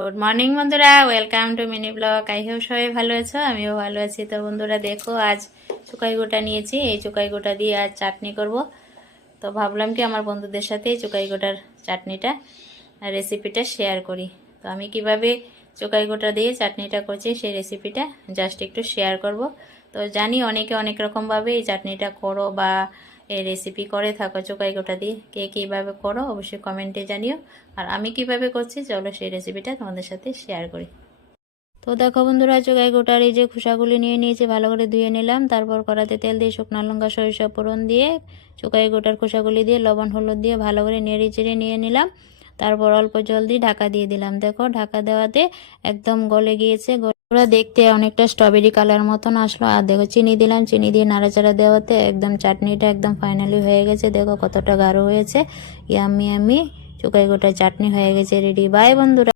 Good morning বন্ধুরা, welcome to mini blog. I hope সবাই ভালো আছো, আমিও ভালো আছি। তো বন্ধুরা দেখো, আজ চুকাই গোটা নিয়েছি। এই চুকাই গোটা দিয়ে আজ চাটনি করব। তো ভাবলাম কি আমার বন্ধুদের সাথে চুকাই গোটার চাটনিটা রেসিপিটা শেয়ার করি। তো আমি কিভাবে চুকাই গোটা দিয়ে চাটনিটা করছি সেই রেসিপিটা জাস্ট একটু শেয়ার করব। তো জানি অনেকে অনেক রকমভাবে এই চাটনিটা করো বা এই রেসিপি করে থাকো চুকাই গোটা দিয়ে। কে কীভাবে করো অবশ্যই কমেন্টে জানিও। আর আমি কিভাবে করছি চলো সেই রেসিপিটা তোমাদের সাথে শেয়ার করি। তো দেখো বন্ধুরা, চুকাই গোটার এই যে খোসাগুলি নিয়ে নিয়েছি, ভালো করে ধুয়ে নিলাম। তারপর কড়াতে তেল দিয়ে শুকনো লঙ্কা সরিষা ফোড়ন দিয়ে চুকাই গোটার খোসাগুলি দিয়ে লবণ হলুদ দিয়ে ভালো করে নেড়ে চেড়ে নিয়ে নিলাম। তারপর অল্প জল দিয়ে ঢাকা দিয়ে দিলাম। দেখো ঢাকা দেওয়াতে একদম গলে গিয়েছে। ওরা দেখতে অনেকটা স্ট্রবেরি কালার মতন আসলো। আর দেখো চিনি দিলাম, চিনি দিয়ে নাড়াচাড়া দেওয়াতে একদম চাটনিটা একদম ফাইনালি হয়ে গেছে। দেখো কতটা গাঢ় হয়েছে। ইয়াম্মি ইয়াম্মি চুকাই গোটার চাটনি হয়ে গেছে রেডি। বাই বন্ধুরা।